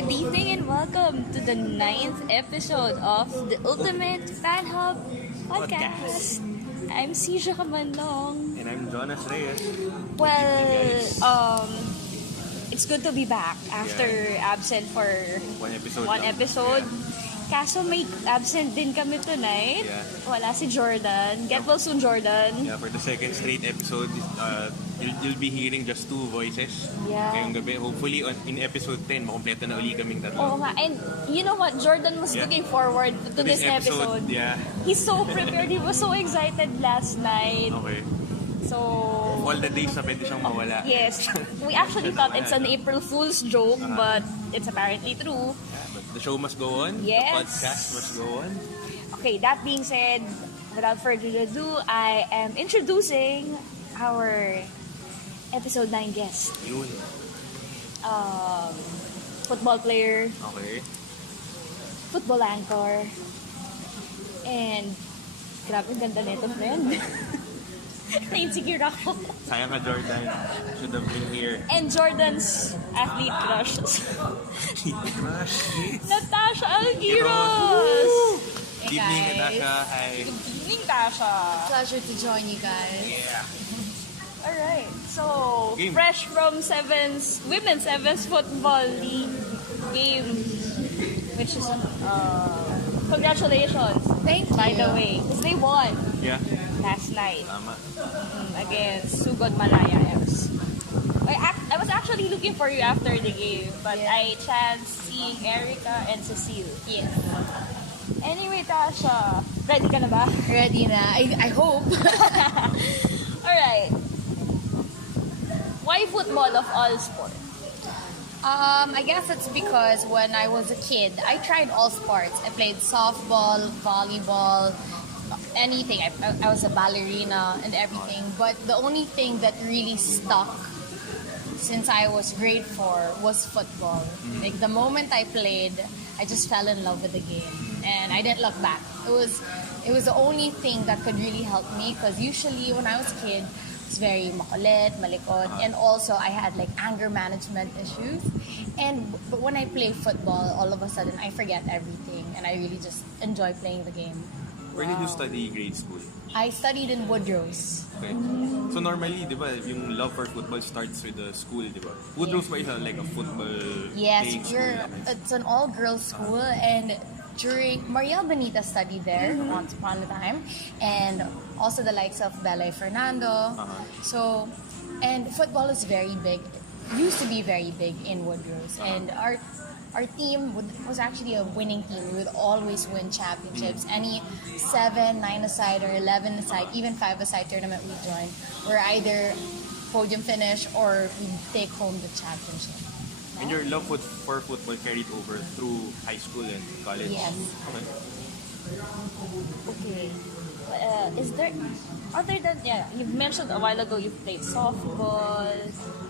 Good evening and welcome to the 9th episode of the Ultimate Fan Hub Podcast. I'm Xy-Zha Kamandong. And I'm Jonas Reyes. Well, it's good to be back after absent for One episode. Kaso may absent din kami tonight. Yeah. Wala si Jordan. Get well soon, Jordan. Yeah, for the second straight episode, you'll be hearing just two voices. Yeah. Ngayong gabi. Hopefully, in episode 10, makompleto na uli kaming tatlo. Oo nga. And you know what? Jordan was looking forward to this episode. Yeah. He's so prepared. He was so excited last night. Okay. So, All the days na pwede siyang mawala. yes. We actually thought it's an April Fool's joke, but it's apparently true. Yeah, but the show must go on. Yes. The podcast must go on. Okay, that being said, without further ado, I am introducing our episode 9 guest. Yun. Football player, Okay. football anchor, and grabe ang ganda nito, friend. Na-insecure ako. Sayang ka, Jordan. Should have been here. And Jordan's athlete crush, Crush. Natasha Alquiros! Good evening, Natasha. Hi. Good evening, Tasha. Pleasure to join you guys. Yeah. Alright, so Game. fresh from Women's Sevens Football League game, which is congratulations, Thank by you. the way, because they won Yeah. last night Tama. against Sugod Malaya FC. I was actually looking for you after the game, but Yeah. I chanced seeing Erica and Cecile. Yes. Anyway, Tasha, ready ka na ba? Ready na. I hope. Alright. Why football of all sports? I guess it's because when I was a kid, I tried all sports. I played softball, volleyball, anything. I was a ballerina and everything. But the only thing that really stuck since I was grade 4 was football. Like the moment I played, I just fell in love with the game, and I didn't look back. It was the only thing that could really help me, because usually when I was a kid, I was very makulit, malikot, and also I had like anger management issues. But when I play football, all of a sudden I forget everything, and I really just enjoy playing the game. Where did you study grade school? I studied in Woodrose. Okay. So normally, di ba, yung love for football starts with the school, di ba? Woodrose ba is like a football playing Yes, school? it's an all-girls school, and during Mariel Benita studied there once upon a time, and also the likes of Bele Fernando. So, and football is very big. Used to be very big in Woodrose, and our team was actually a winning team. We would always win championships. Any 7, 9-a-side or 11-a-side, even 5-a-side tournament we joined, we're either podium finish or we take home the championship. And your love for football carried over through high school and college? Yes. Okay. Okay. Is there, other than, you mentioned a while ago you played softball.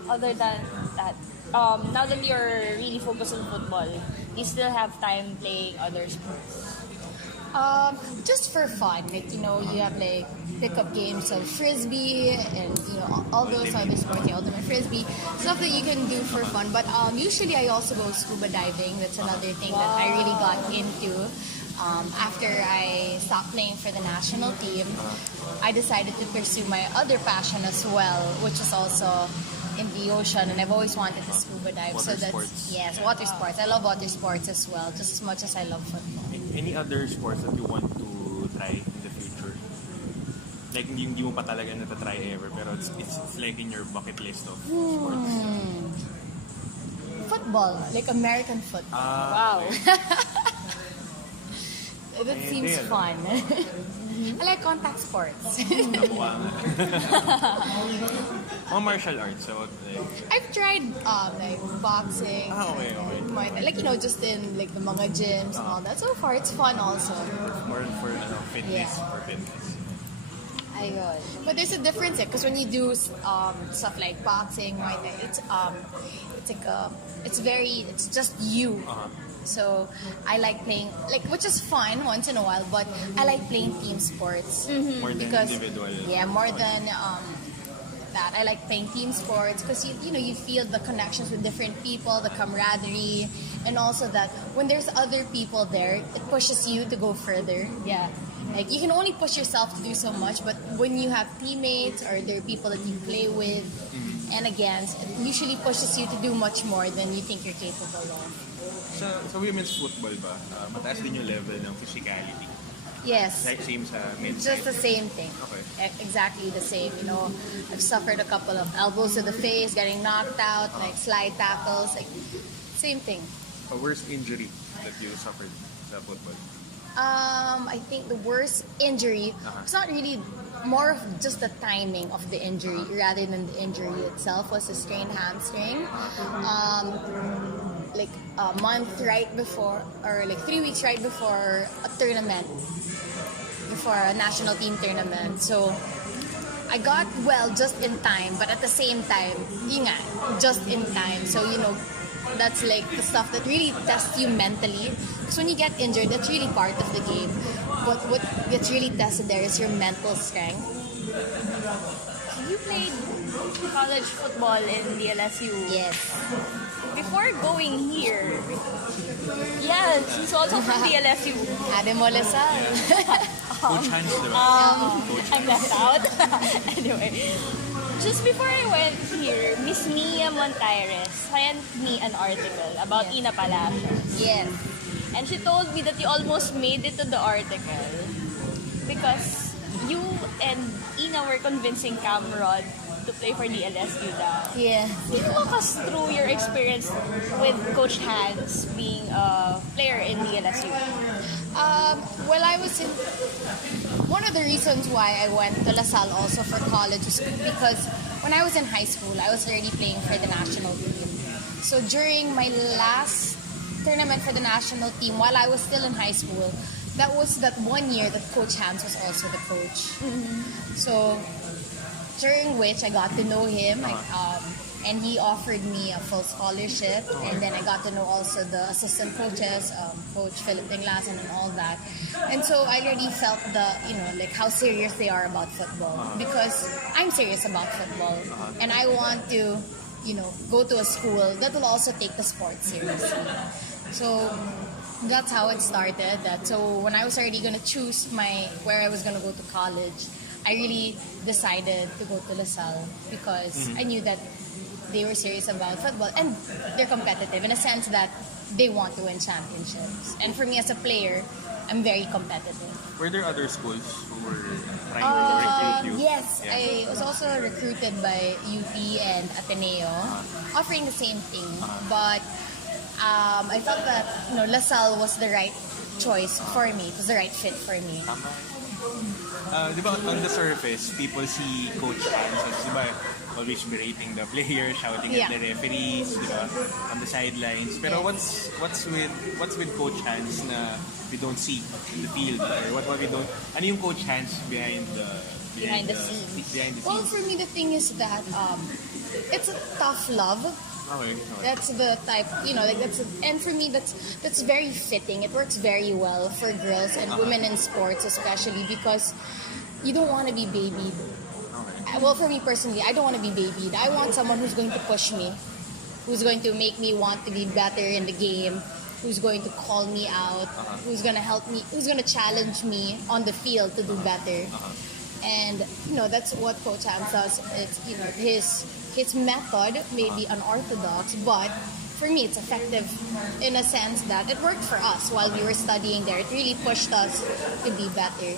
Other than that, now that you're really focused on football, you still have time playing other sports? Just for fun, like, you have like pickup games of frisbee and all those other sports, ultimate frisbee, stuff that you can do for fun. But usually I also go scuba diving. That's another thing that I really got into. After I stopped playing for the national team, I decided to pursue my other passion as well, which is also in the ocean, and I've always wanted to scuba dive. Water sports. Yes, water sports. I love water sports as well, just as much as I love football. Any other sports that you want to try in the future? Like, hindi mo pa talaga natatry ever, pero it's like in your bucket list of sports. Football, like American football. Wow. That seems fun. I like contact sports. Mukha nga. Mga martial arts, so like... I've tried like boxing, Okay. Muay Thai, like just in like the mga gyms and all that. So far, it's fun also. More for fitness. Yeah. For fitness. Ayun. But there's a difference, because when you do stuff like boxing, Muay Thai, it's just you. So I like playing, which is fun once in a while, but I like playing team sports. More than individual. Yeah, more than that. I like playing team sports because you feel the connections with different people, the camaraderie, and also that when there's other people there, it pushes you to go further. Yeah. Like, you can only push yourself to do so much, but when you have teammates or there are people that you play with and against, it usually pushes you to do much more than you think you're capable of. Sa women's football ba, mataas din yung level ng physicality? Yes. Like same sa men's Just the side? same thing. Okay. Exactly the same. You know, I've suffered a couple of elbows to the face, getting knocked out, like slide tackles, like same thing. A worst injury that you suffered sa football? I think the worst injury, it's not really, more of just the timing of the injury rather than the injury itself, was a strained hamstring. Like a month right before, or like 3 weeks right before a tournament, before a national team tournament. So I got well just in time, but at the same time, yun nga, just in time. So, you know, that's like the stuff that really tests you mentally. Because when you get injured, that's really part of the game. But what gets really tested there is your mental strength. You played college football in DLSU. Yes. Before going here, yes, he's also from DLSU. Ade mo Lasal. Coach Hans, di ba? I'm left out. Anyway, just before I went here, Miss Mia Montaires sent me an article about Yeah. Ina Palacios. Yes. And she told me that you almost made it to the article because you and Ina were convincing Cameron to play for DLSU. Yeah. Can you walk us through your experience with Coach Hans being a player in DLSU? Well, I was in. One of the reasons why I went to LaSalle also for college was because when I was in high school, I was already playing for the national team. So during my last tournament for the national team, while I was still in high school, that was that 1 year that Coach Hans was also the coach. So during which I got to know him, and he offered me a full scholarship, and then I got to know also the assistant coaches, Coach Philip Tinglasan and all that. And so I already felt the, you know, like how serious they are about football, because I'm serious about football, and I want to, you know, go to a school that will also take the sport seriously. So that's how it started. So when I was already gonna choose where I was gonna go to college, I really decided to go to LaSalle because I knew that they were serious about football and they're competitive in a sense that they want to win championships. And for me as a player, I'm very competitive. Were there other schools who were trying to recruit you? Yes, Yeah. I was also recruited by UP and Ateneo, offering the same thing. But I felt that, you know, LaSalle was the right choice for me. It was the right fit for me. Di ba, on the surface, people see Coach Hans as, di ba, always berating the players, shouting at the referees, di ba, on the sidelines. Pero what's with Coach Hans na we don't see in the field? Or what we don't, ano yung Coach Hans behind the scenes? Well, for me, the thing is that it's a tough love. Okay. That's the type, you know, like and for me, that's very fitting. It works very well for girls and women in sports, especially because you don't want to be babied. Well, for me personally, I don't want to be babied. I want someone who's going to push me, who's going to make me want to be better in the game, who's going to call me out, who's going to help me, who's going to challenge me on the field to do better. And, you know, that's what Coach Hans does. It's, you know, his method may be unorthodox, but for me, it's effective in a sense that it worked for us while we were studying there. It really pushed us to be better.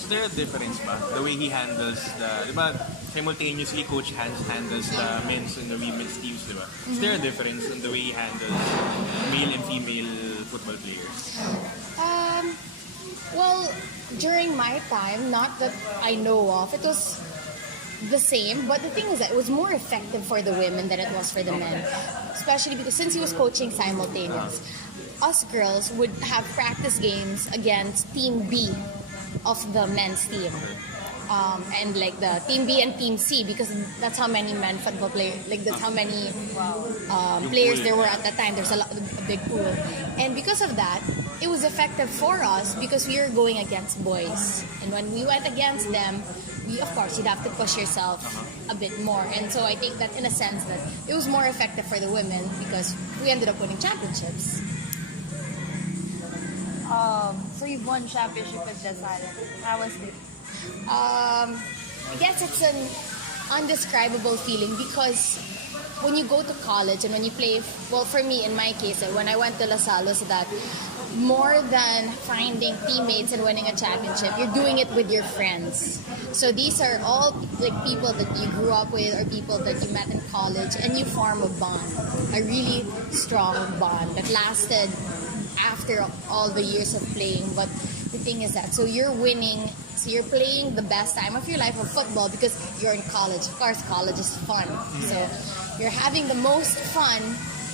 Is there a difference ba? The way he handles di ba, simultaneously Coach Hans handles the men's and the women's teams, di ba? Is there a difference in the way he handles male and female football players? Well, during my time, not that I know of, it was the same, but the thing is that it was more effective for the women than it was for the men, especially because since he was coaching simultaneous, us girls would have practice games against Team B of the men's team, and like the Team B and Team C, because that's how many men football players, like that's how many players there were at that time. There's a big pool, and because of that, it was effective for us because we were going against boys, and when we went against them, of course, you'd have to push yourself a bit more. And so I think that in a sense that it was more effective for the women because we ended up winning championships. So you've won championship with the Silent. How was it? I guess it's an undescribable feeling because when you go to college and when you play, well, for me, in my case, when I went to LaSalle, was that more than finding teammates and winning a championship, you're doing it with your friends. So these are all like people that you grew up with or people that you met in college, and you form a bond, a really strong bond that lasted after all the years of playing. But the thing is that, so you're winning, so you're playing the best time of your life of football because you're in college. Of course, college is fun. So you're having the most fun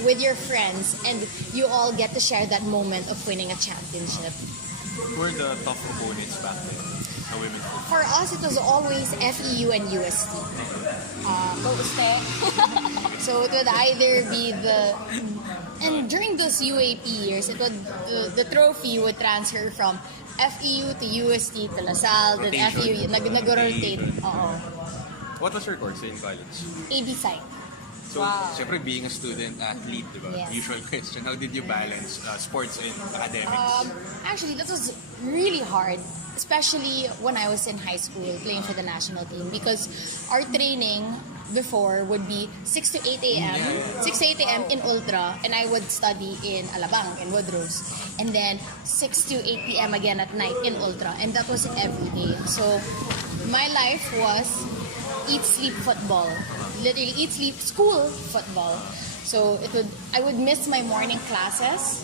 with your friends, and you all get to share that moment of winning a championship. Who were the tough opponents back then? The women. For us, it was always FEU and UST. So it would either be and during those UAP years, it would the trophy would transfer from FEU to UST to LaSalle, then FEU, nag-rotate. What was your course in college? AB Psych. So, syempre being a student athlete, diba? Yes. Usual question, how did you balance sports and academics? Actually, that was really hard, especially when I was in high school playing for the national team, because our training before would be 6 to 8 a.m. 6 to 8 a.m. in Ultra, and I would study in Alabang, in Woodrose. And then 6 to 8 p.m. again at night in Ultra, and that was every day. So my life was eat, sleep, football. Literally eat, sleep, school, football. So I would miss my morning classes.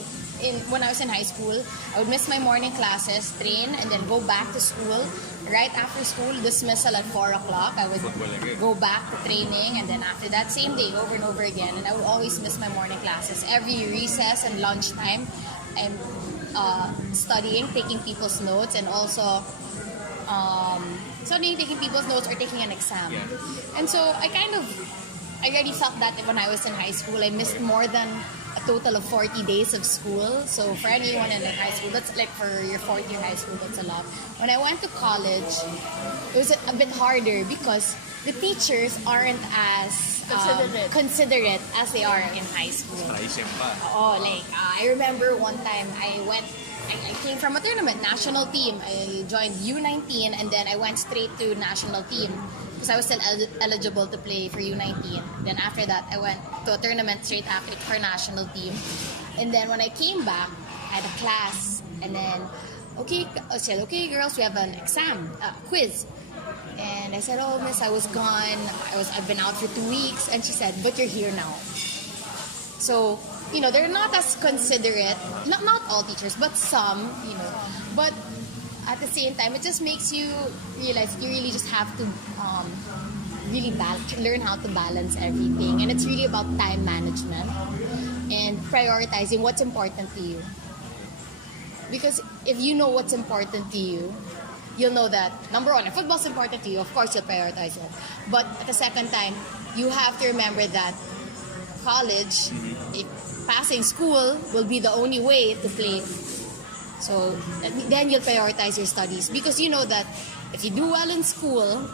When I was in high school, I would miss my morning classes, train, and then go back to school. Right after school, dismissal at 4 o'clock. I would go back to training, and then after that, same day, over and over again. And I would always miss my morning classes. Every recess and lunchtime, I'm studying, taking people's notes, and also studying, taking people's notes, or taking an exam. And so I already felt that when I was in high school, I missed more than a total of 40 days of school. So for anyone in high school, that's like for your fourth year high school, that's a lot. When I went to college, it was a bit harder because the teachers aren't as considerate as they are in high school. I remember one time I came from a tournament, national team. I joined U19, and then I went straight to national team because I was still eligible to play for U19. Then after that, I went to a tournament straight after for national team. And then when I came back, I had a class, and then I said, okay, girls, we have an exam, quiz. And I said, oh, miss, I was gone. I've been out for 2 weeks. And she said, but you're here now. So, they're not as considerate. Not all teachers, but some, But at the same time, it just makes you realize you really just have to really learn how to balance everything. And it's really about time management and prioritizing what's important to you. Because if you know what's important to you, you'll know that, number one, if football's important to you, of course you'll prioritize it. But at the second time, you have to remember that college, passing school will be the only way to play. So then you'll prioritize your studies because you know that if you do well in school,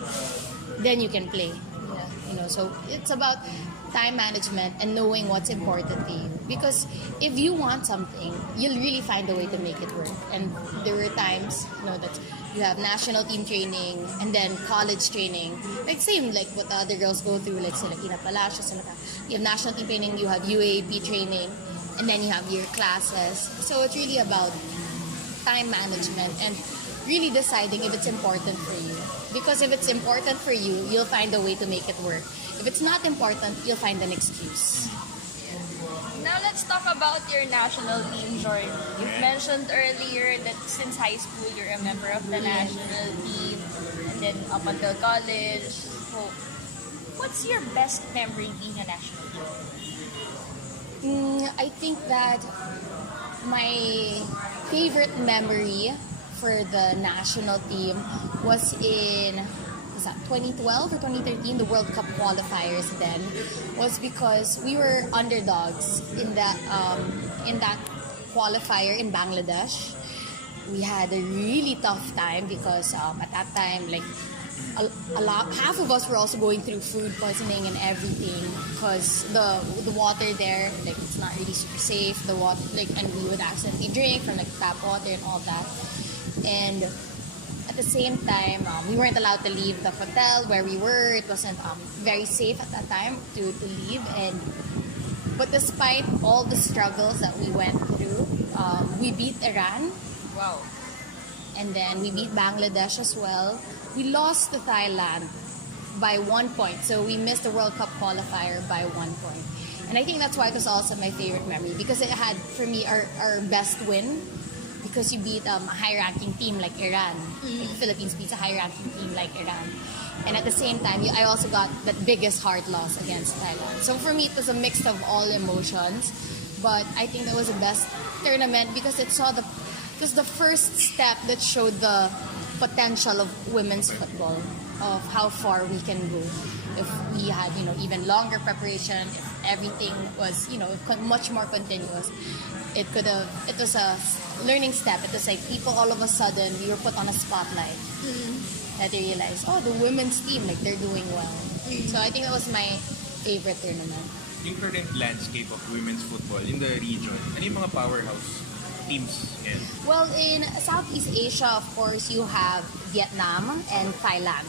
then you can play. So it's about time management and knowing what's important to you. Because if you want something, you'll really find a way to make it work. And there were times, that you have national team training and then college training. Like same like what the other girls go through, like Ina Palacios. You have national team training, you have UAP training, and then you have your classes. So it's really about time management and really deciding if it's important for you. Because if it's important for you, you'll find a way to make it work. If it's not important, you'll find an excuse. Now let's talk about your national team, Jordan. You've mentioned earlier that since high school, you're a member of the national team, and then up until college. So, what's your best memory being a national team? I think that my favorite memory for the national team was in 2012 or 2013, the World Cup qualifiers then, was because we were underdogs in that qualifier in Bangladesh. We had a really tough time because at that time, like, half of us were also going through food poisoning and everything because the water there, like, it's not really super safe. The water, like, and we would accidentally drink from, like, tap water and all that. And at the same time, we weren't allowed to leave the hotel where we were. It wasn't very safe at that time to leave. But despite all the struggles that we went through, we beat Iran. Wow. And then we beat Bangladesh as well. We lost to Thailand by 1 point. So we missed the World Cup qualifier by 1 point. And I think that's why it was also my favorite memory, because it had, for me, our best win. Because you beat a high-ranking team like Iran. Like, the Philippines beats a high-ranking team like Iran. And at the same time, I also got that biggest heart loss against Thailand. So for me, it was a mix of all emotions. But I think that was the best tournament because it was the first step that showed the potential of women's football, of how far we can go. If we had, even longer preparation, if everything was, much more continuous, it was a learning step. It was like people all of a sudden, we were put on a spotlight. That they realized, the women's team, like, they're doing well. So I think that was my favorite tournament. Yung current landscape of women's football in the region, ano yung mga powerhouse teams yan? Well, in Southeast Asia, of course, you have Vietnam and Thailand.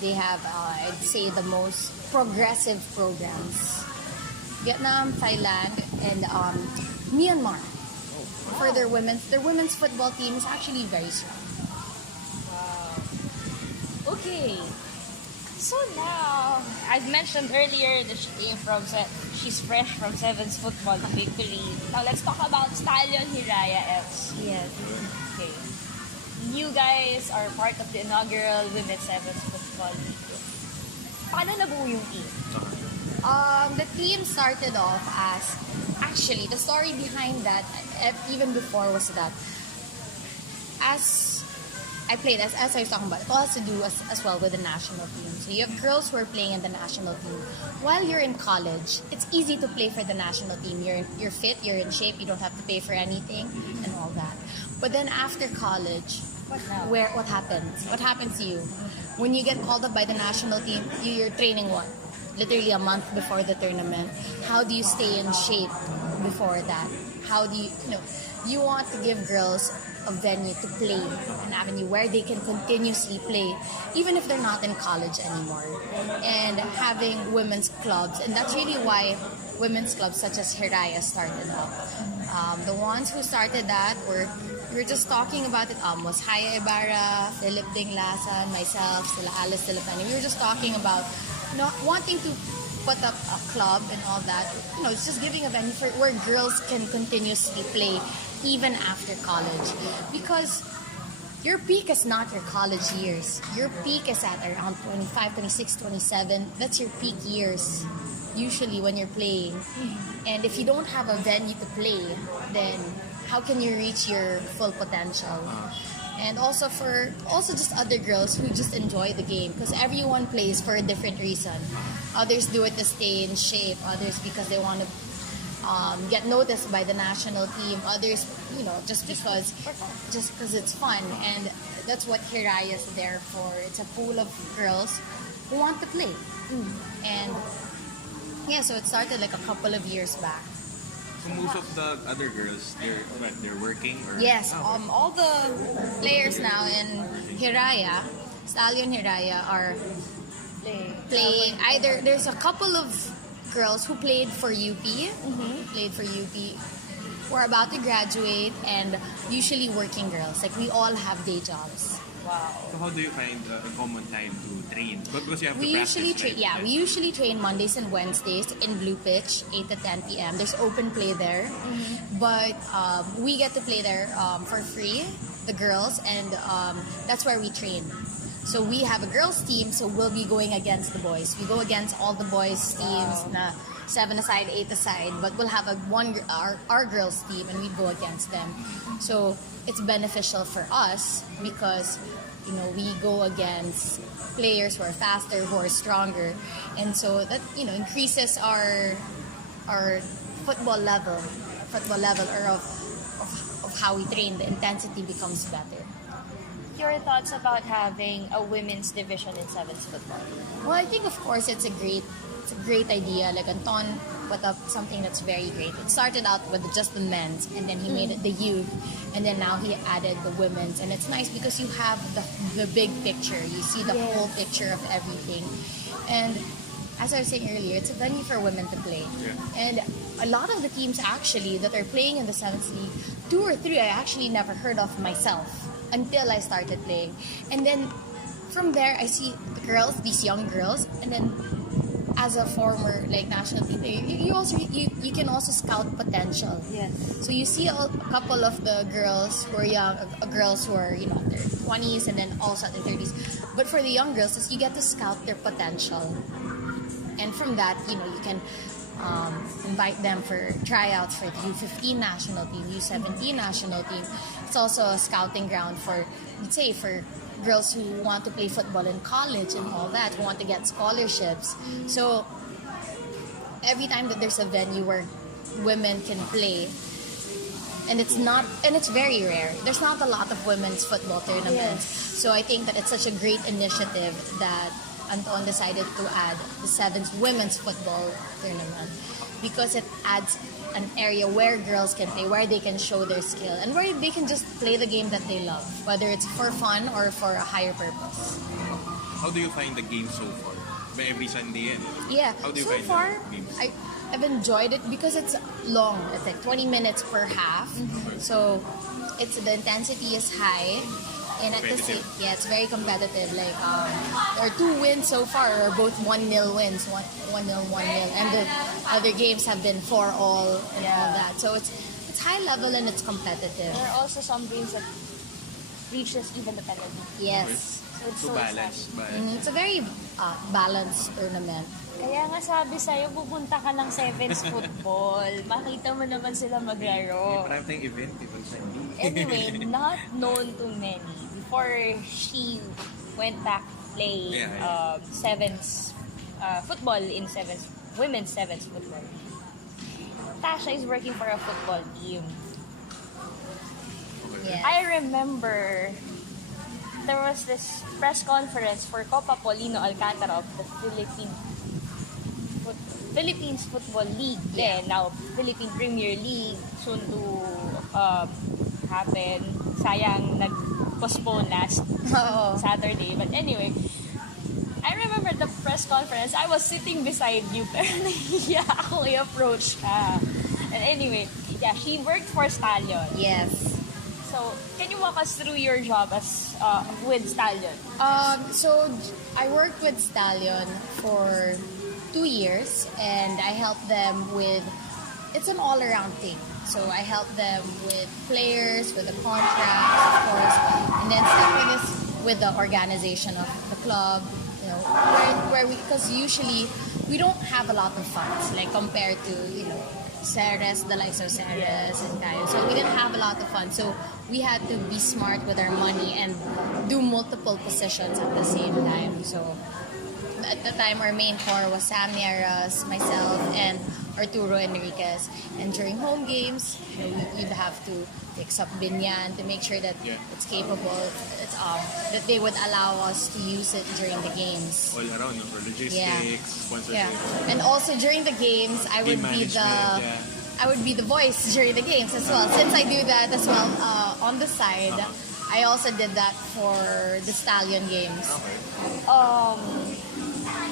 They have, I'd say, the most progressive programs. Vietnam, Thailand, and Myanmar. For their women's football team is actually very strong. Okay. So now, I've mentioned earlier that she's fresh from Seven's football victory. Now let's talk about Stallion-Hiraya FC. Yes. Okay. You guys are part of the inaugural Women's Sevens football league. Paano nabuo yung team? The team started off as, actually, the story behind that, even before, was that as I played, as I was talking about, it all has to do as well with the national team. So you have girls who are playing in the national team. While you're in college, it's easy to play for the national team. You're fit, you're in shape, you don't have to pay for anything and all that. But then after college, what happens? What happens to you? When you get called up by the national team, you're training literally a month before the tournament. How do you stay in shape before that? How do you want to give girls a venue to play, an avenue where they can continuously play, even if they're not in college anymore. And having women's clubs, and that's really why women's clubs such as Hiraya started up. The ones who started that we were just talking about it, was Haya Ibarra, Philip Dinglasan, myself, sila Alice Dilapani. We were just talking about wanting to put up a club and all that. It's just giving a venue for where girls can continuously play even after college. Because your peak is not your college years. Your peak is at around 25, 26, 27. That's your peak years, usually, when you're playing. And if you don't have a venue to play, then how can you reach your full potential? And also just other girls who just enjoy the game, because everyone plays for a different reason. Others do it to stay in shape, others because they want to get noticed by the national team, others just because it's fun. And that's what Hiraya is there for. It's a pool of girls who want to play. And so it started like a couple of years back. So most of the other girls, they're working? Or? Yes, all the players now in Hiraya, Stallion-Hiraya, are playing. Either there's a couple of girls who played for UP, who are about to graduate, and usually working girls. Like, we all have day jobs. Wow. So how do you find a common time to train? Because you have to We practice, usually train Mondays and Wednesdays in Blue Pitch, 8 to 10 p.m. There's open play there. But we get to play there for free, the girls, and that's where we train. So we have a girls team, so we'll be going against the boys. We go against all the boys teams, 7 aside, 8 aside, but we'll have our girls team, and we go against them. So it's beneficial for us because we go against players who are faster, who are stronger, and so that increases our football level, or of how we train. The intensity becomes better. your thoughts about having a women's division in sevens football? Well, I think of course it's a great idea. Like Anton put up something that's very great. It started out with just the men's, and then he made it the youth, and then now he added the women's. And it's nice because you have the big picture. You see the whole picture of everything. And as I was saying earlier, it's a venue for women to play. Yeah. And a lot of the teams actually that are playing in the Sevens League, 2 or 3 I actually never heard of myself until I started playing. And then from there, I see the girls, these young girls, and then as a former like national team player, you can also scout potential. Yes. So you see a couple of the girls who are young, girls who are their 20s and then also at their 30s. But for the young girls, is you get to scout their potential, and from that, you can invite them for tryouts for the U15 national team, U17 national team. It's also a scouting ground for, let's say, for girls who want to play football in college and all that, who want to get scholarships. So every time that there's a venue where women can play, and it's very rare. There's not a lot of women's football tournaments. Yes. So I think that it's such a great initiative that Anton decided to add the Sevens women's football tournament, because it adds an area where girls can play, where they can show their skill, and where they can just play the game that they love, whether it's for fun or for a higher purpose. How do you find the game so far? By every Sunday, Yeah, How do you so find far, the games? I've enjoyed it because it's long. It's like 20 minutes per half. So the intensity is high. And at the same, it's very competitive. Like there are 2 wins so far, or both 1-0 wins, 1-0, 1-0, and the other games have been 4-all and all that. So it's high level and it's competitive. There are also some games that reaches even the penalty. Yes, So it's So balance. it's a very balanced tournament. Kaya nga sabi sa'yo, pupunta ka ng sevens football. Makita mo naman sila maglaro. Marami tayong event, even Sunday. Anyway, not known to many. Before she went back playing sevens football in women's sevens football, Tasha is working for a football team. Yes. I remember there was this press conference for Copa Polino Alcantara of the Philippines Football League. Then now Philippine Premier League soon to happen. Sayang nag-postpone last Saturday. But anyway, I remember the press conference. I was sitting beside you, pero nahihiya ako i-approach ka. And anyway, she worked for Stallion. Yes. So, can you walk us through your job as with Stallion? So I worked with Stallion for 2 years, and I helped them with, it's an all-around thing. So I helped them with players, with the contracts, of course, and then stuff with the organization of the club, because usually we don't have a lot of funds, like compared to, Ceres, the likes of Ceres and Cayo. So we didn't have a lot of funds. So we had to be smart with our money and do multiple positions at the same time. So at the time, our main core was Sam Nieras, myself, and Arturo Enriquez. And during home games, you'd have to fix up Binyan to make sure that it's capable, that they would allow us to use it during the games. All around, for logistics, sponsorship. Yeah. And also during the games, I would be the voice during the games as well. Since I do that as well on the side, I also did that for the Stallion games.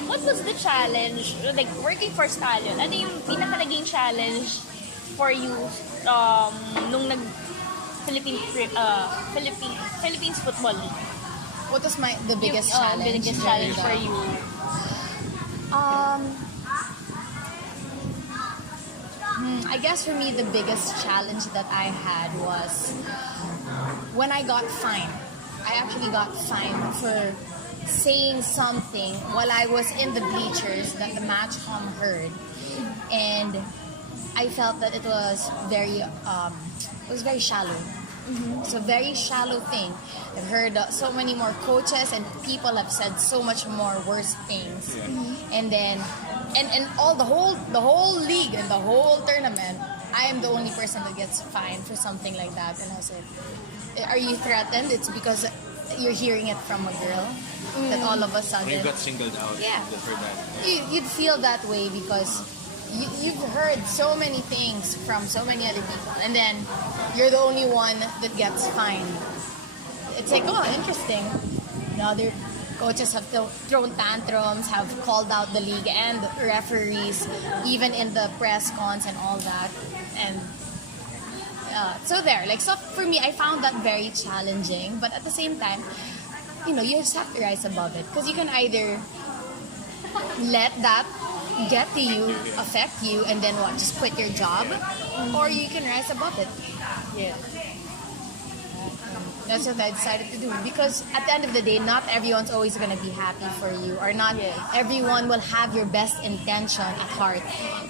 What was the challenge, like working for Stallion? Ano yung pinaka naging challenge for you nung Philippines Football League? What was the biggest challenge? The biggest challenge for you? I guess for me, the biggest challenge that I had was when I got fined. I actually got fined for saying something while I was in the bleachers that the match heard, and I felt that it was very shallow. It's a very shallow thing. I've heard so many more coaches and people have said so much more worse things. And then and all the whole league and the whole tournament, I am the only person that gets fined for something like that. And I said, "Are you threatened?" It's because you're hearing it from a girl. That all of a sudden... Or you got singled out Yeah. for that. You'd feel that way because you've heard so many things from so many other people, and then you're the only one that gets fined. It's like, oh, interesting. The other coaches have thrown tantrums, have called out the league and referees, even in the press cons and all that. And so there, like, so for me, I found that very challenging. But at the same time, you know, you just have to rise above it, because you can either let that get to you, affect you, and then what? Just quit your job, or you can rise above it. Yeah. That's what I decided to do, because at the end of the day, not everyone's always going to be happy for you, or not everyone will have your best intention at heart,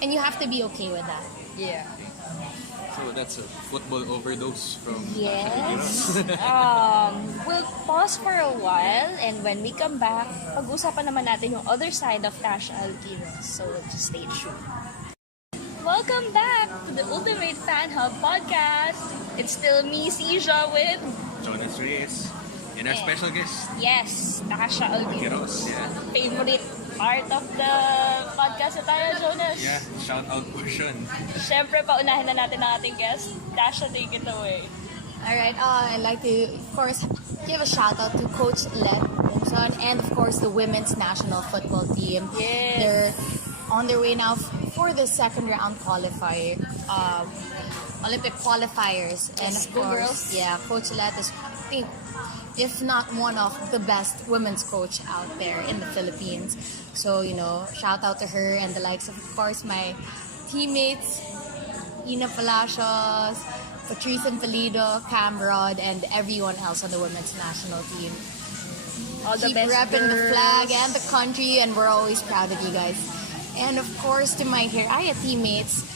and you have to be okay with that. Yeah. So that's a football overdose from Yes. Alquiros. We'll pause for a while, and when we come back, pag-usapan naman natin yung other side of Tasha Alquiros. So just stay tuned. Welcome back to the Ultimate Fan Hub podcast. It's still me, Xy-Zha, with Jonas Reyes. And our special guest, yes, Tasha Alquiros. Alquiros. Yeah. Favorite part of the podcast sa tayo, Jonas. Yeah, shout out portion. Siyempre, paunahin na natin ang ating guest. Tasha, take it away. Alright, I'd like to, of course, give a shout out to Coach Let Bongson and, of course, the women's national football team. Yes. They're on their way now for the second round qualifier, Olympic qualifiers. And Yes, of go course, girls. Coach Let is, I think, if not one of the best women's coach out there in the Philippines. So, you know, shout out to her and the likes of course, my teammates, Ina Palacios, Patrice Impelido, Cam Rod, and everyone else on the women's national team. All the Keep best repping the girls. flag and the country, and we're always proud of you guys. And of course, to my Hiraya teammates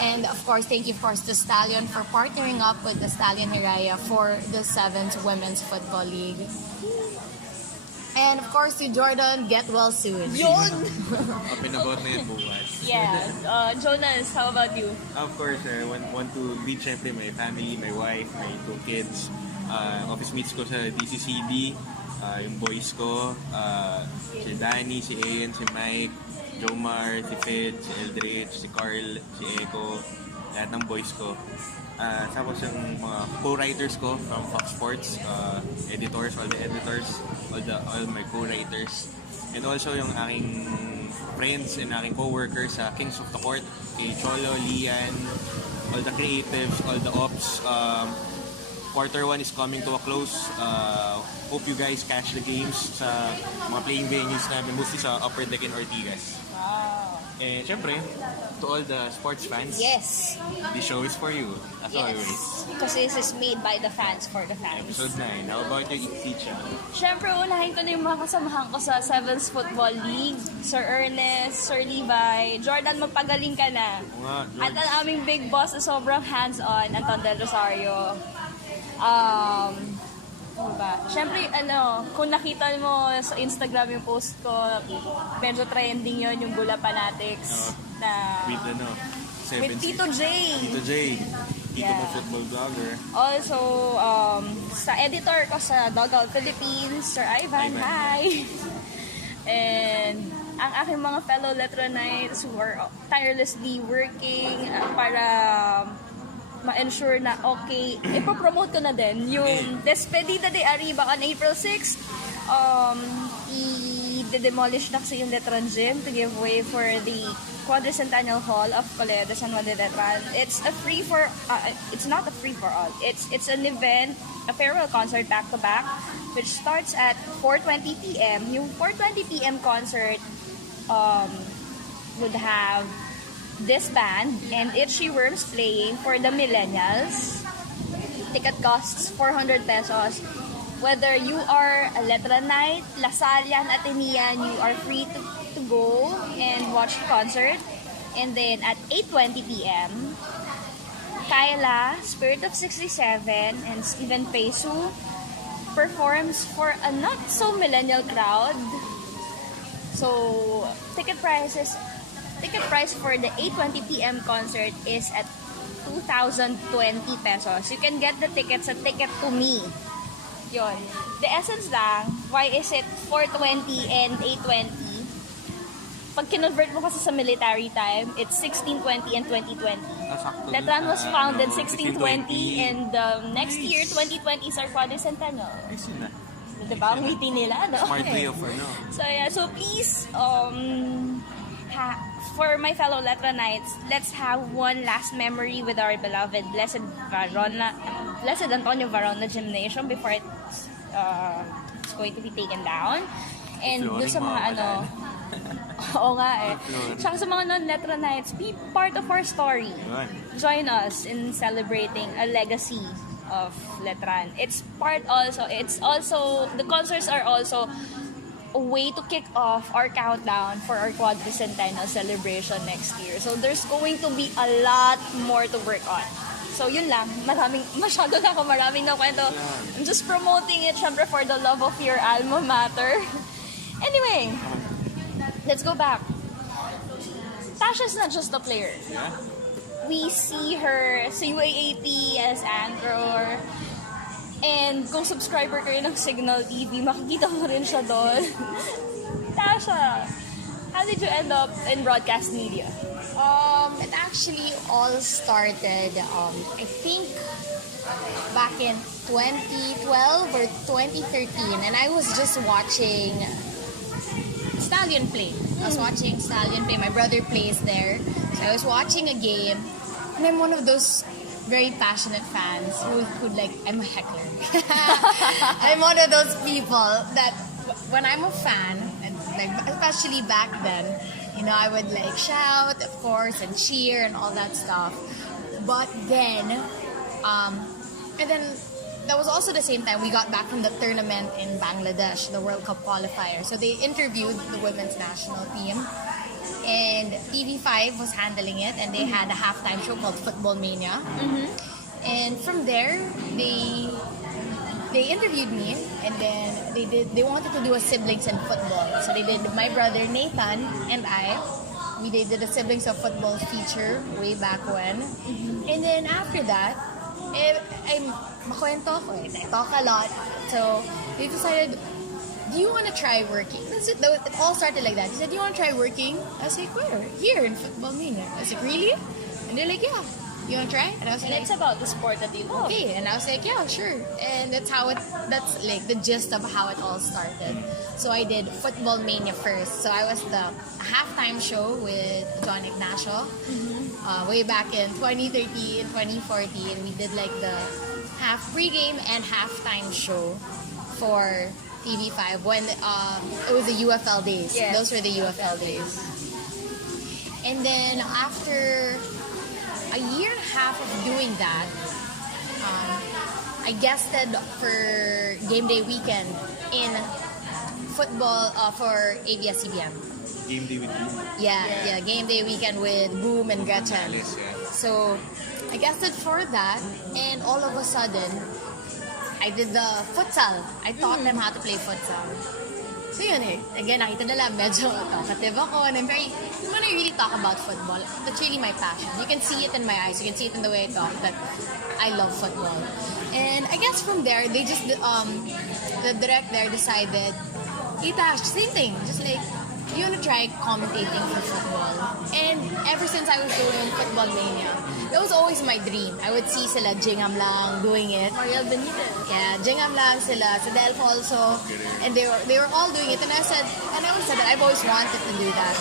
and of course, thank you, of course, to Stallion for partnering up with the Stallion-Hiraya for the 7th Women's Football League. And of course, to Jordan, get well soon. Yun! Up and about na yun bukas. Yeah. Jonas, how about you? Of course, I want to greet syempre my family, my wife, my 2 kids, office mates ko sa DCCD, yung boys ko, si Danny, si Ian, si Mike, Jomar, si Fed, si Eldridge, si Carl, si Eko, lahat ng boys ko. Tapos yung mga co-writers ko from Fox Sports, editors, all the editors, all my co-writers. And also yung aking friends and aking co-workers sa Kings of the Court, kay Cholo, Lian, all the creatives, all the ops. Quarter 1 is coming to a close. Hope you guys catch the games sa mga playing venues namin, mostly sa Upper Deck in Ortigas. Wow. And syempre, to all the sports fans, Yes. this show is for you, as always. Because this is made by the fans for the fans. Episode 9, how about you, Xy-Zha? Siyempre, unahin ko na yung mga kasamahan ko sa 7th Football League. Sir Ernest, Sir Levi, Jordan, magpagaling ka na. Oo nga, George. At ang aming big boss na sobrang hands-on, Anton Del Rosario. Ano ba? Siyempre, kung nakita mo sa Instagram yung post ko, medyo trending yon yung Gula Fanatics na With with 7 Tito J. Tito J. Tito Yeah. mo football vlogger. Also, sa editor ko sa Dugout Philippines, Sir Ivan, Ivan. hi! And ang aking mga fellow Letronites who are tirelessly working para ma-ensure na okay, ipopromote ko na din yung Despedida de Arriba on April 6th. I-demolish na kasi yung Letran Gym to give way for the Quadricentennial Hall of Colegio de San Juan de Letran. It's it's not a free for all. It's an event, a farewell concert back to back, which starts at 4:20 p.m. Yung 4:20 p.m. concert would have this band and Itchy Worms playing for the millennials. Ticket costs 400 pesos. Whether you are a Letranite, Lasallian, Atenean, you are free to go and watch the concert. And then at 8:20 p.m., Kyla, Spirit of 67, and Steven Pesu performs for a not so millennial crowd. So, ticket price for the 8:20 p.m. concert is at 2,020 pesos. You can get the tickets at Ticket to Me. Yun. The essence lang, why is it 420 and 820? Pag kinonvert mo kasi sa military time, it's 1620 and 2020. Letran was founded 1620 and next year, 2020 is our quadricentennial. Diba? Ang witty nila, no? Smart way of So yeah, so please, for my fellow Letranites, let's have one last memory with our beloved Blessed Antonio Varona Gymnasium before it's going to be taken down. And doon sa mga oo nga eh. Tsaka sa mga non-Letranites, be part of our story. Join us in celebrating a legacy of Letran. It's also, the concerts are also a way to kick off our countdown for our quadricentennial celebration next year. So there's going to be a lot more to work on. So yun lang, masyado na ako maraming na kwento. I'm just promoting it, syempre, for the love of your alma mater. Anyway, let's go back. Tasha's not just a player. Yeah? We see her sa UAAP as anchor. And kung subscriber kayo ng Signal TV, makikita mo rin siya doon. Tasha, how did you end up in broadcast media? It actually all started, I think, back in 2012 or 2013. And I was just watching Stallion play. I was watching Stallion play. My brother plays there. So I was watching a game. And I'm one of those very passionate fans who like, I'm a heckler. I'm one of those people that when I'm a fan, and like especially back then, I would like shout, of course, and cheer and all that stuff. But then, and then that was also the same time we got back from the tournament in Bangladesh, the World Cup qualifier. So they interviewed the women's national team. And TV5 was handling it, and they had a halftime show called Football Mania. And from there, they interviewed me, and then they wanted to do a siblings in football. So they did my brother Nathan and they did a siblings of football feature way back when. And then after that, makwento ko, I talk a lot. So they decided, do you want to try working? It all started like that. He said, do you want to try working? I was like, where? Here in Football Mania. I was like, really? And they're like, yeah. You want to try? And I was like, it's about the sport that you love. Okay. And I was like, yeah, sure. And that's like the gist of how it all started. So I did Football Mania first. So I was the halftime show with John Ignacio way back in 2013, 2014. We did like the pre-game and halftime show for TV5 when it was the UFL days. Yes. Those were the UFL days. And then after a year and a half of doing that, I guested for game day weekend in football for ABS-CBN. Game day with Boom. Yeah, game day weekend with Boom and Gretchen. Yes, yeah. So I guested for that, and all of a sudden, I did the futsal. I taught them how to play futsal. So yun eh. Again, nakita nila, medyo talkative ako. And I'm when I really talk about football, that's really my passion. You can see it in my eyes. You can see it in the way I talk that I love football. And I guess from there, they just, the direct there decided, hey Tash, same thing. Just like, you want to try commentating for football. And ever since I was doing Football Mania, that was always my dream. I would see sila Jingham lang doing it. Mariel Benitez. Yeah, Jingham lang sila, sa Delph also. And they were all doing it. And I always said that I've always wanted to do that.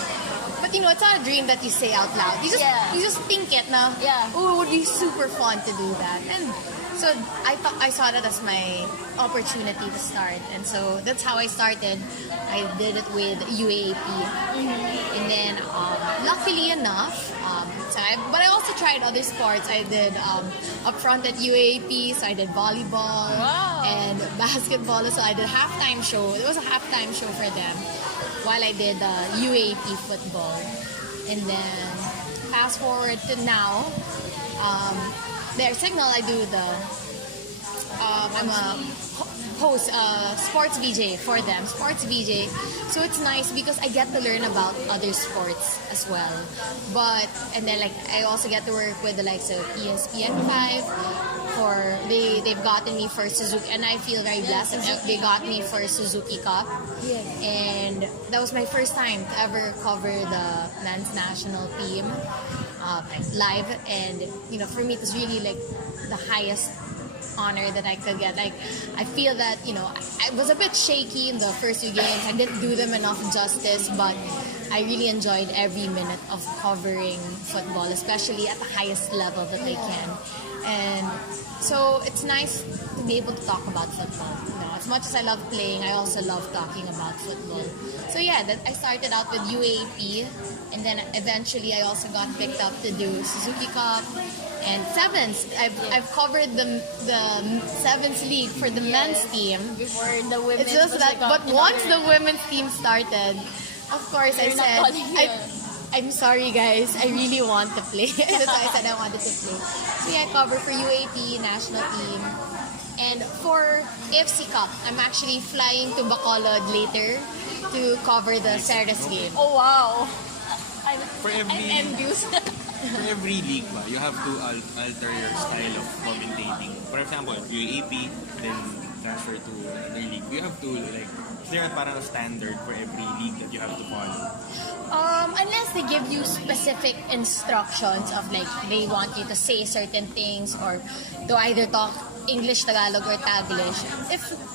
But it's not a dream that you say out loud. You just think it na, oh, it would be super fun to do that. And so I saw that as my opportunity to start. And so that's how I started. I did it with UAP. And then luckily enough, but I also tried other sports. I did up front at UAP, so I did volleyball and basketball. So I did halftime show. It was a halftime show for them while I did UAP football. And then fast forward to now, their Signal, I do I'm a host sports VJ for them, sports VJ. So it's nice because I get to learn about other sports as well. And then like I also get to work with the likes of ESPN 5 for they've gotten me for Suzuki, and I feel very blessed that they got me for Suzuki Cup. Yes. And that was my first time to ever cover the men's national team live, and for me it was really like the highest honor that I could get. Like I feel that I was a bit shaky in the first few games. I didn't do them enough justice, but I really enjoyed every minute of covering football, especially at the highest level that I can. And so it's nice to be able to talk about football. As much as I love playing, I also love talking about football. So yeah, I started out with UAP, and then eventually I also got picked up to do Suzuki Cup and Sevens. I've covered the Sevens League for the men's team. Before the women. It's just that, but once the women's team started, of course I said, I'm sorry guys, I really want to play. That's why I said I wanted to play. So yeah, I cover for UAP, national team. And for AFC Cup, I'm actually flying to Bacolod later to cover the Ceres game. Oh wow! I'm For envious. every league, you have to alter your style of commentating. For example, UAP, then transfer to another league. You have to is there a standard for every league that you have to follow? Unless they give you specific instructions of they want you to say certain things or to either talk English, Tagalog, or Taglish.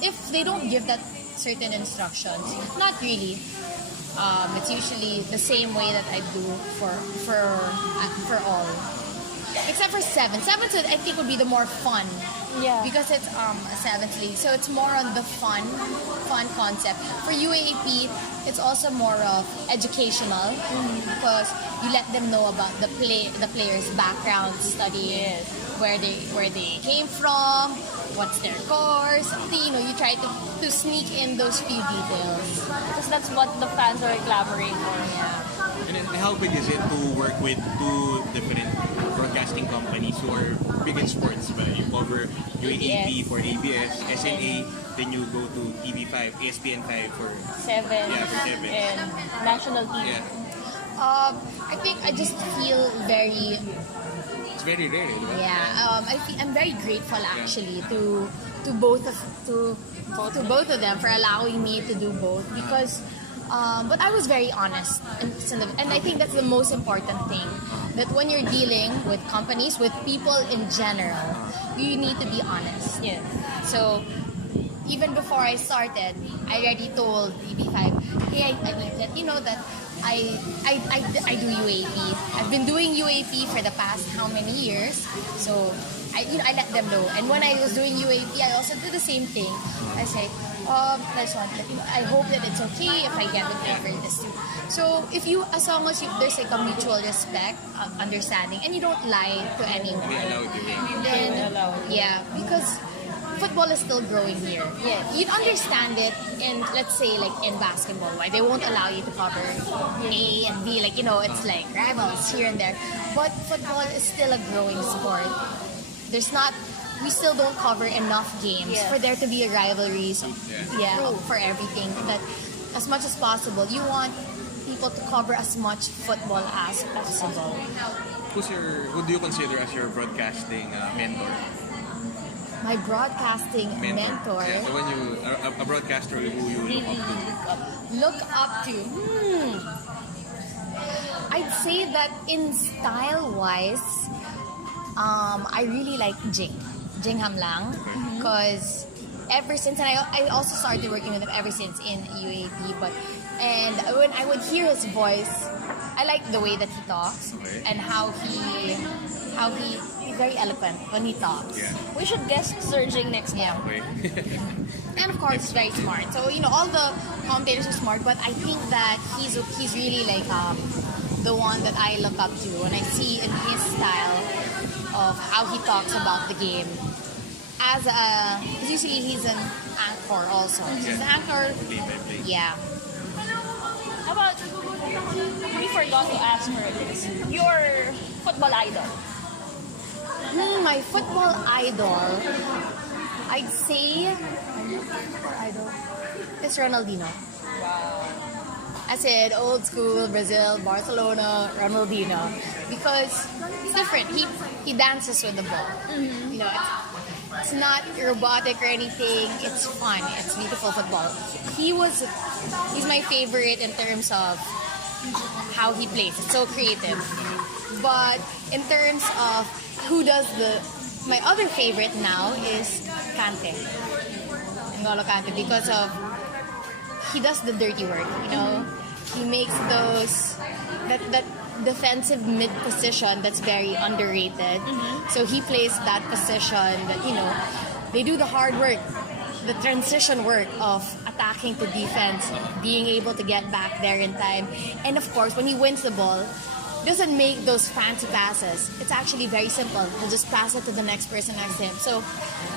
If they don't give that certain instructions, not really. It's usually the same way that I do for all. Except for Sevens, I think would be the more fun. Yeah. Because it's a Sevens league, so it's more on the fun concept. For UAAP, it's also more of educational because you let them know about the players' background, studying where they came from, what's their course. You try to sneak in those few details Because that's what the fans are clamoring for. Yeah. And then how big is it to work with two different broadcasting companies who are big in sports? You cover UAAP for ABS, SNA, then you go to TV5, ESPN5 for Seven. Yeah, for Seven. And national team. Yeah. I think I just feel very It's very rare, right? yeah. I'm very grateful actually to both of them for allowing me to do both because. But I was very honest, and I think that's the most important thing. That when you're dealing with companies, with people in general, you need to be honest. Yeah. So even before I started, I already told EB5, hey, I need to let you know that I do UAP. I've been doing UAP for the past how many years? So I let them know. And when I was doing UAP, I also do the same thing. I say, I hope that it's okay if I get it over this too. So as long as there's a mutual respect, understanding, and you don't lie to anyone, then yeah, because football is still growing here. Yeah. You'd understand it in, let's say, in basketball, why they won't allow you to cover A and B, it's like rivals here and there. But football is still a growing sport. We still don't cover enough games for there to be a rivalry. So, for everything. That as much as possible, you want people to cover as much football as possible. Who do you consider as your broadcasting mentor? My broadcasting mentor. Yeah, so when a broadcaster who you look up to. I'd say that in style-wise, I really like Jing Hamlang, because ever since, and I also started working with him ever since in UAP, and when I would hear his voice, I like the way that he talks and how he's very eloquent when he talks. Yeah. We should guest Sir Jing next time. Okay. And of course, he's very smart. So all the commentators are smart, but I think that he's really the one that I look up to when I see in his style of how he talks about the game. Because usually he's an anchor also. He's an anchor. Yeah. How about, we forgot to ask her this. Your football idol. My football idol. I'd say it's Ronaldinho. Wow. I said old school Brazil, Barcelona, Ronaldinho, because it's different. He dances with the ball. You know, it's not robotic or anything. It's fun. It's beautiful football. He's my favorite in terms of how he plays. It's so creative. But in terms of my other favorite now is Kante. N'Golo Kante, because of he does the dirty work, you know. He makes that defensive mid position that's very underrated. So he plays that position that, you know, they do the hard work, the transition work of attacking to defense, being able to get back there in time. And of course, when he wins the ball, doesn't make those fancy passes. It's actually very simple. He'll just pass it to the next person next to him. So,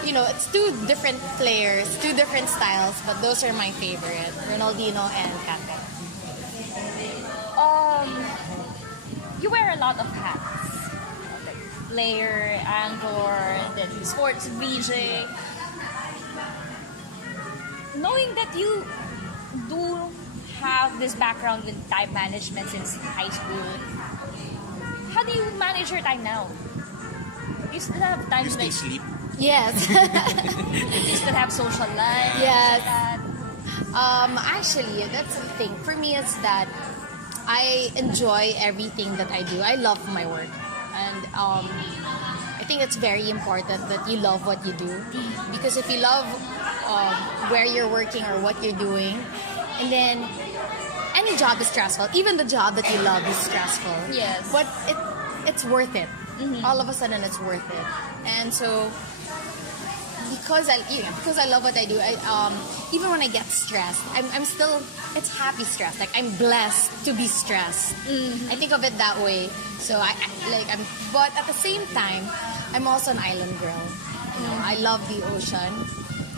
you know, it's two different players, two different styles, but those are my favorite, Ronaldinho and Kante. You wear a lot of hats. Like player, anchor, then sports VJ. Knowing that you do have this background with time management since high school, how do you manage your time now? You still have time You to still sleep? Yes. you still have social life. Yes. That. Actually, that's the thing. For me, it's that I enjoy everything that I do. I love my work. And I think it's very important that you love what you do. Because if you love where you're working or what you're doing, and then any job is stressful. Even the job that you love is stressful. Yes. But it's worth it. All of a sudden, it's worth it. And so, because I love what I do, even when I get stressed, I'm still, it's happy stress. Like, I'm blessed to be stressed. I think of it that way. So but at the same time, I'm also an island girl. You know, I love the ocean,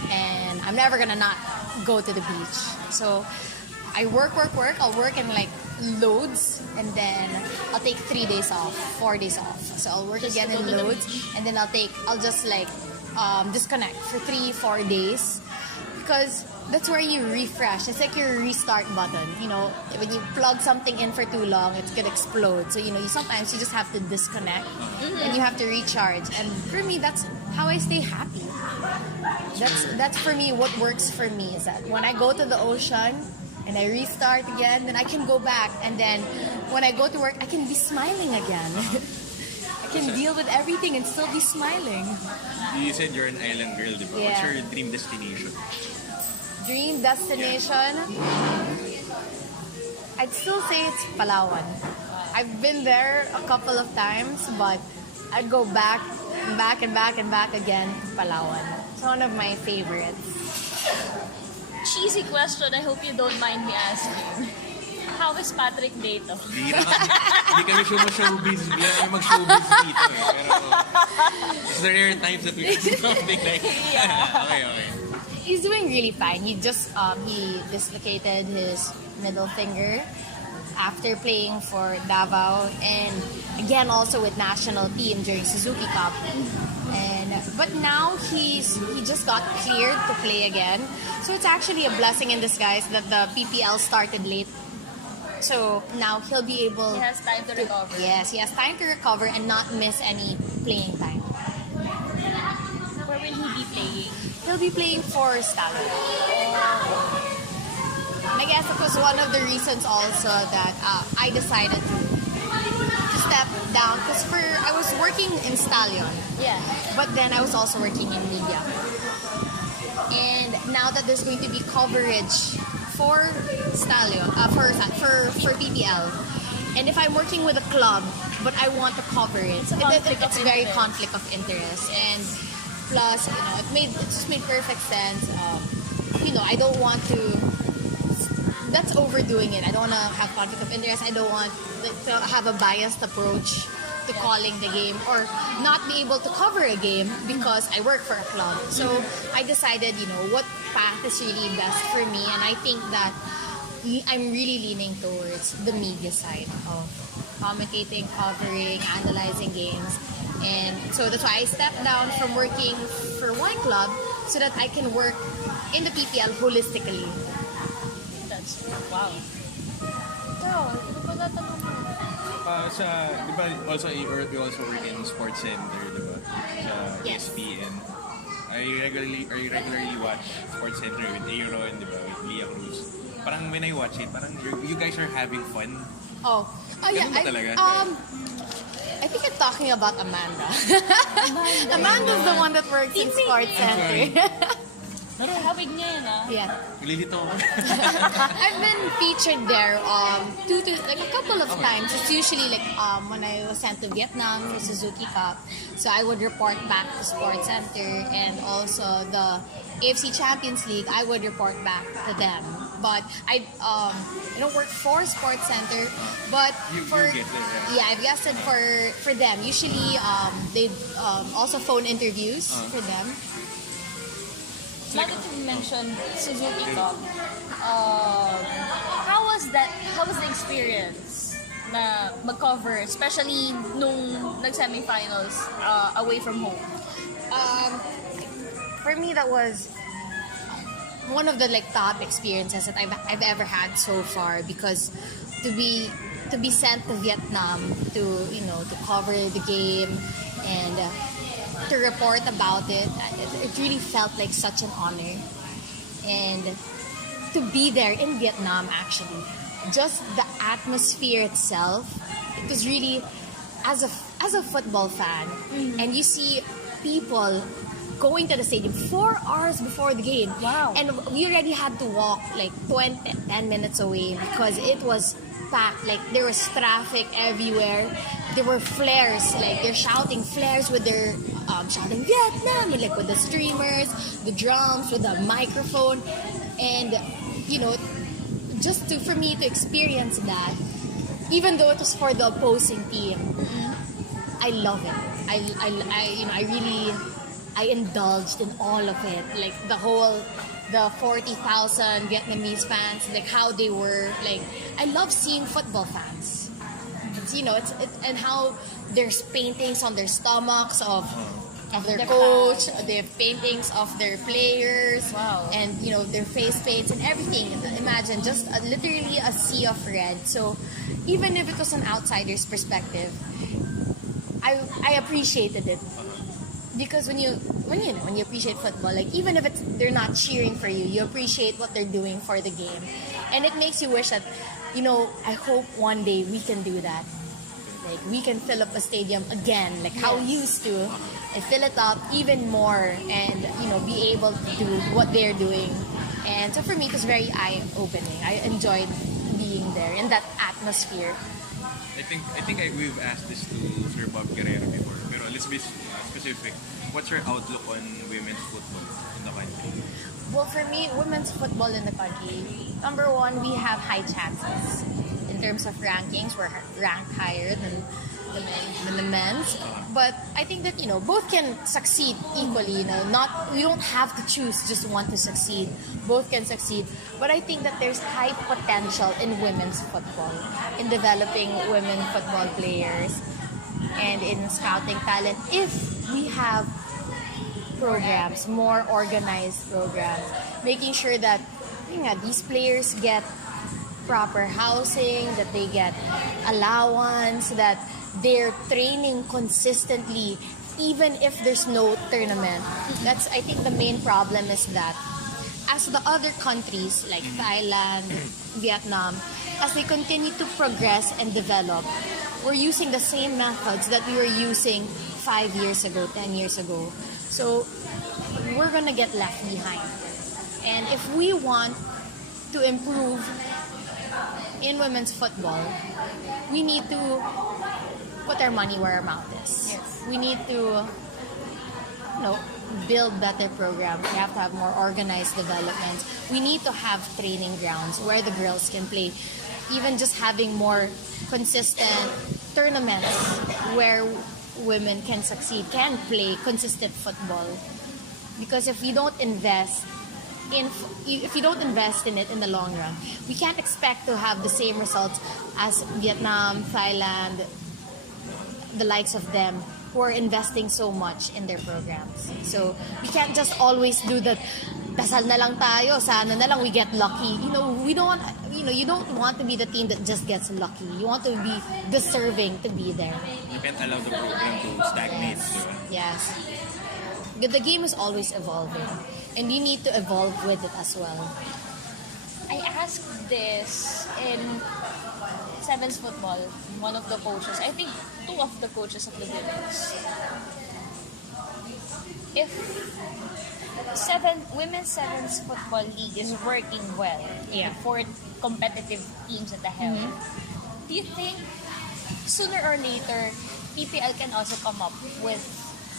and I'm never gonna not go to the beach. So I work. I'll work in like loads, and then I'll take 3 days off, 4 days off. So I'll work Just again to go in to the loads, beach. and then I'll just like disconnect for 3-4 days, because that's where you refresh. It's like your restart button. You know, when you plug something in for too long, it's gonna explode. So you know, sometimes you just have to disconnect, and you have to recharge. And for me, that's how I stay happy. That's for me. What works for me is that when I go to the ocean and I restart again, then I can go back, and then when I go to work, I can be smiling again. I can deal with everything and still be smiling. You said you're an island girl, di ba? Yeah. What's your dream destination? Dream destination? I'd still say it's Palawan. I've been there a couple of times, but I'd go back again to Palawan. It's one of my favorites. Cheesy question, I hope you don't mind me asking. How is Patrick Dato? Hindi kami showbiz. Hindi kami mag-showbiz dito eh. Pero it's the rare times that we do something like Okay. He's doing really fine. He dislocated his middle finger after playing for Davao, and again also with national team during Suzuki Cup. But now he just got cleared to play again. So it's actually a blessing in disguise that the PPL started late. So now he'll be able... He has time to recover. Yes, he has time to recover and not miss any playing time. Where will he be playing? He'll be playing for Stallion. And I guess it was one of the reasons also that I decided to step down, because I was working in Stallion, Yeah. but then I was also working in media. And now that there's going to be coverage for Stallion, for PPL, and if I'm working with a club but I want to cover it, It's a conflict of it's very interest. conflict of interest. And plus, you know, it just made perfect sense. You know, I don't want to. That's overdoing it. I don't want to have conflict of interest. I don't want to have a biased approach to calling the game, or not be able to cover a game because I work for a club. So I decided, you know, what path is really best for me, and I think that I'm really leaning towards the media side of commentating, covering, analyzing games. And so that's why I stepped down from working for one club so that I can work in the PPL holistically. That's, wow. Ikaw, ano pa natanong mo? Di ba, you also work in sports center, di ba? Sa Yes. ESPN. I regularly watch Sports Center with Aaron, di ba? With Leah Cruz. Parang when I watch it, parang you guys are having fun. Oh yeah. Ganun ba talaga? I think I'm talking about Amanda. Amanda's the one that works in Sports Center. Hawig niya yun, ah. Yeah. Nililito ako. I've been featured there a couple of times. It's usually like when I was sent to Vietnam for Suzuki Cup. So I would report back to Sports Center, and also the AFC Champions League, I would report back to them. But I don't work for Sports Center, but You get there, yeah, I've guested for them. Usually they also phone interviews for them. Now that you mentioned Suzuki Cup, how was the experience na mag-cover, especially nung nag-semifinals away from home? For me, that was one of the top experiences that I've ever had so far, because to be sent to Vietnam to cover the game and to report about it really felt like such an honor. And to be there in Vietnam, actually, just the atmosphere itself, it was really, as a football fan, and you see people going to the stadium 4 hours before the game. Wow. And we already had to walk like 10 minutes away because it was packed. Like, there was traffic everywhere. There were flares, like they're shouting flares with their shouting Vietnam, like with the streamers, the drums, with the microphone, and just for me to experience that, even though it was for the opposing team, I love it. I indulged in all of it, like the 40,000 Vietnamese fans, like how they were, like I love seeing football fans. And how there's paintings on their stomachs of their coach, they have paintings of their players, Wow. and their face paints and everything. Imagine just literally a sea of red. So even if it was an outsider's perspective, I appreciated it. Because when you appreciate football, like even if they're not cheering for you, you appreciate what they're doing for the game, and it makes you wish that, I hope one day we can do that. Like we can fill up a stadium again, like how we used to, and fill it up even more, and be able to do what they're doing. And so for me, it was very eye-opening. I enjoyed being there in that atmosphere. I think we've asked this to Sir Bob Guerrero before, pero let's be specific. What's your outlook on women's football in the country? Well, for me, women's football in the country, number one, we have high chances. In terms of rankings, we're ranked higher than the men's. But I think that, both can succeed equally. We don't have to choose just one to succeed. Both can succeed. But I think that there's high potential in women's football, in developing women football players, and in scouting talent. If we have programs, more organized programs, making sure that these players get proper housing, that they get allowance, that they're training consistently, even if there's no tournament. That's, I think, the main problem is that as the other countries like Thailand, Vietnam, as they continue to progress and develop, we're using the same methods that we were using 5 years ago, 10 years ago. So we're gonna get left behind. And if we want to improve in women's football, we need to put our money where our mouth is. Yes. We need to build better programs. We have to have more organized developments. We need to have training grounds where the girls can play. Even just having more consistent tournaments where women can succeed, can play consistent football. Because if you don't invest in it in the long run, we can't expect to have the same results as Vietnam, Thailand, the likes of them who are investing so much in their programs. So we can't just always do that. Dasal na lang tayo, sana na lang we get lucky. We don't want, you don't want to be the team that just gets lucky. You want to be deserving to be there. You can't allow the program to stagnate. Diba? Yes. The game is always evolving, and you need to evolve with it as well. I asked this in sevens football, one of the coaches, I think two of the coaches of the women's. If women's sevens football league is working well, for competitive teams at the helm, do you think sooner or later PPL can also come up with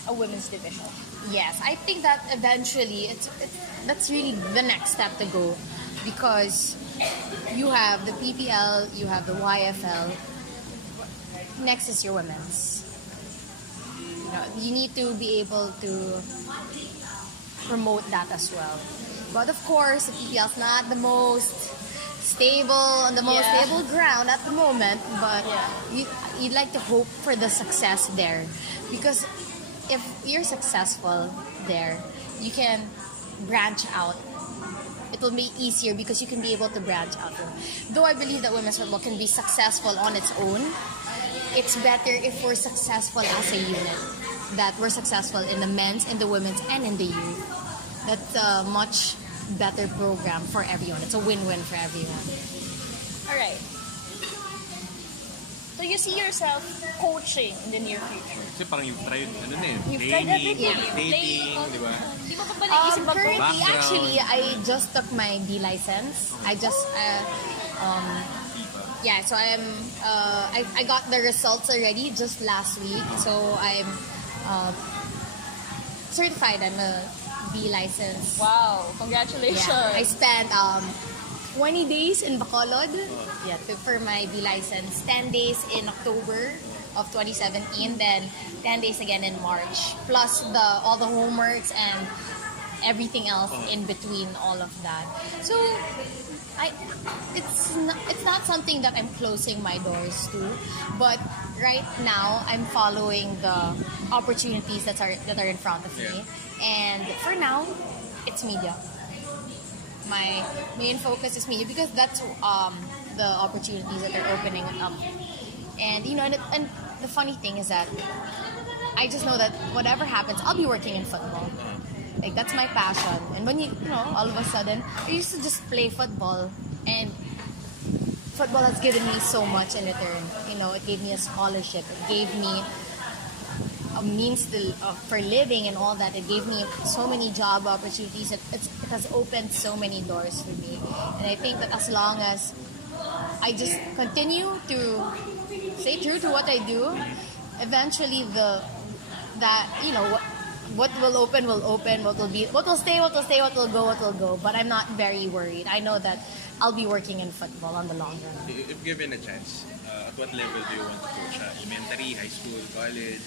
a women's division? Yes, I think that eventually that's really the next step to go, because you have the PPL, you have the YFL. Next is your women's. You need to be able to promote that as well. But of course, the PPL is not the most stable on the most stable ground at the moment. But you'd like to hope for the success there, because if you're successful there, you can branch out. It will be easier because you can be able to branch out. Though I believe that women's football can be successful on its own, it's better if we're successful as a unit. That we're successful in the men's, in the women's, and in the youth. That's a much better program for everyone. It's a win-win for everyone. Alright. So you see yourself coaching in the near future? Kasi parang you've tried, You've tried everything. dating, di ba? Di mo pa ba naisip Currently, background? actually, I just took my D license. I just, so I got the results already just last week. So I'm certified. I'm a B license. Wow, congratulations. Yeah, I spent 20 days in Bacolod for my B license, 10 days in October of 2017, then 10 days again in March, plus all the homeworks and everything else in between all of that. So it's not something that I'm closing my doors to, but right now I'm following the opportunities that are in front of me, and for now it's media. My main focus is media because that's the opportunities that are opening up. And and the funny thing is that I just know that whatever happens, I'll be working in football. Like, that's my passion. And when all of a sudden, I used to just play football, and football has given me so much in return. It gave me a scholarship. It gave me a means for living and all that. It gave me so many job opportunities. It has opened so many doors for me. And I think that as long as I just continue to stay true to what I do, eventually what will open will open. What will stay will go. But I'm not very worried. I know that I'll be working in football on the long run. If given a chance, at what level do you want to coach? Elementary, high school, college,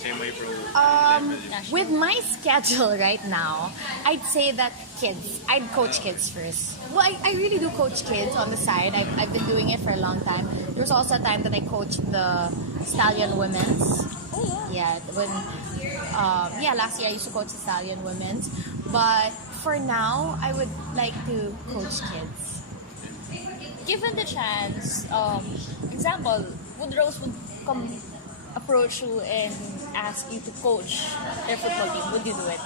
semi-pro? Level? With my schedule right now, I'd say that kids. I'd coach kids first. Well, I really do coach kids on the side. I've been doing it for a long time. There was also a time that I coached the Stallion Women's. Oh, yeah. Last year I used to coach the Stallion Women's. But for now, I would like to coach kids. Given the chance, example, Woodrose would come approach you and ask you to coach their football team, would you do it?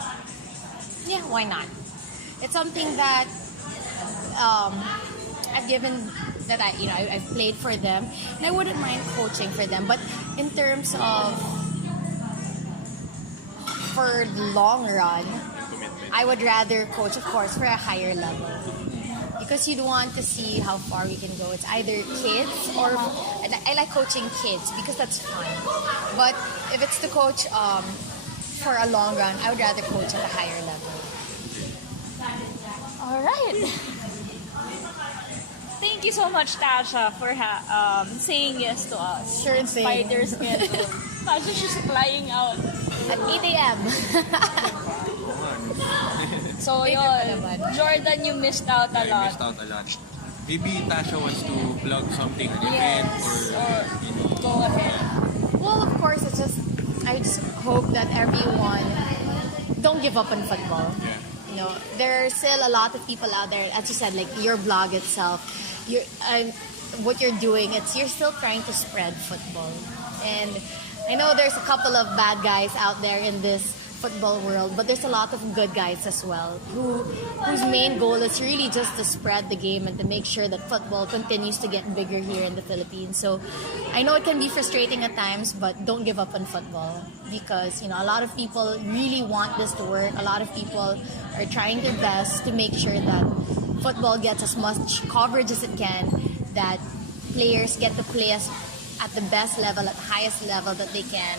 Yeah, why not? It's something that I've given, that I've played for them, and I wouldn't mind coaching for them. But in terms of for the long run, I would rather coach, of course, for a higher level. Because you'd want to see how far we can go. It's either kids or I like coaching kids because that's fun. But if it's to coach for a long run, I would rather coach at a higher level. All right. Thank you so much, Tasha, for saying yes to us. Sure thing. Spider schedule. Tasha, she's flying out At 8 a.m. So Later yun, pa naman. Jordan, you missed out a I lot. missed out a lot. Maybe Tasha wants to plug something, an event, Yes, or go ahead. Well, of course, it's just I just hope that everyone don't give up on football. Yeah. You know, there are still a lot of people out there, as you said, like your blog itself, what you're doing, you're still trying to spread football. And I know there's a couple of bad guys out there in this football world, but there's a lot of good guys as well whose main goal is really just to spread the game and to make sure that football continues to get bigger here in the Philippines. So I know it can be frustrating at times, but don't give up on football, because a lot of people really want this to work. A lot of people are trying their best to make sure that football gets as much coverage as it can, that players get to play at the best level, at the highest level that they can.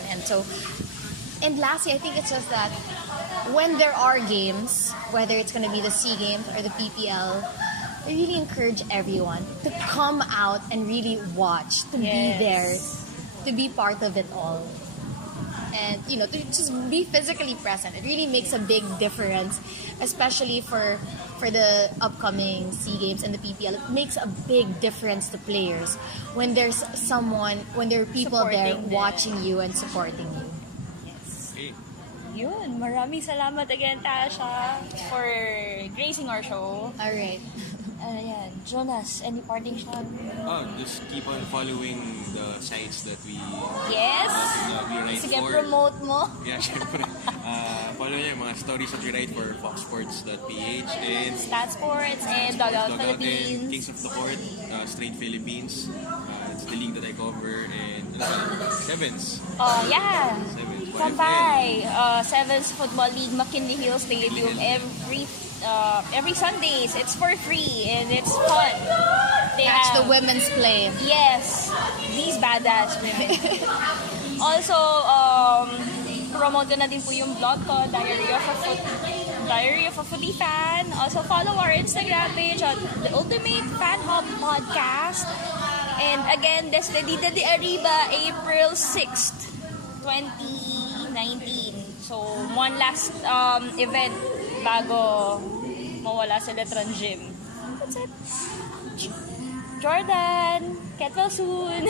And lastly, I think it's just that when there are games, whether it's going to be the SEA Games or the PPL, I really encourage everyone to come out and really watch, to be there, to be part of it all. And, to just be physically present. It really makes a big difference, especially for the upcoming SEA Games and the PPL. It makes a big difference to players when there are people there watching you and supporting you. Yun, maraming salamat again, Tasha, for gracing our show. Alright. Ayan, Jonas, any parting shot? Just keep on following the sites that we Yes! we write Sige, for. promote mo. Yeah, syempre. Follow niyo yung mga stories that we write for foxsports.ph and Stat Sports and Dugout Philippines. and Kings of the Court, Straight Philippines. It's the league that I cover, and Sevens. Oh, yeah. Sevens. Sampay, Sevens Football League, McKinley Hill Stadium, every Sundays. It's for free and it's fun. Catch the women's play. Yes, these badass women. Also, promote na din po yung blog ko, Diary of a Foodie Fan. Also, follow our Instagram page at The Ultimate Fan Hub Podcast. And again, Despedida de Arriba, April 6th, 2019. So, one last event bago mawala sa Letran Gym. That's it. Jordan, get well soon.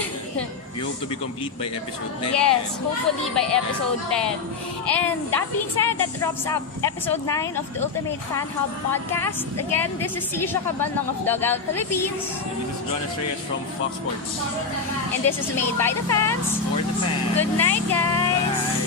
We hope to be complete by episode 10. Yes, hopefully by episode 10. And that being said, that wraps up episode 9 of the Ultimate Fan Hub Podcast. Again, this is Xy-Zha of Dugout Philippines. And this is Jonas Reyes from Fox Sports. And this is made by the fans. For the fans. Good night, guys. Bye.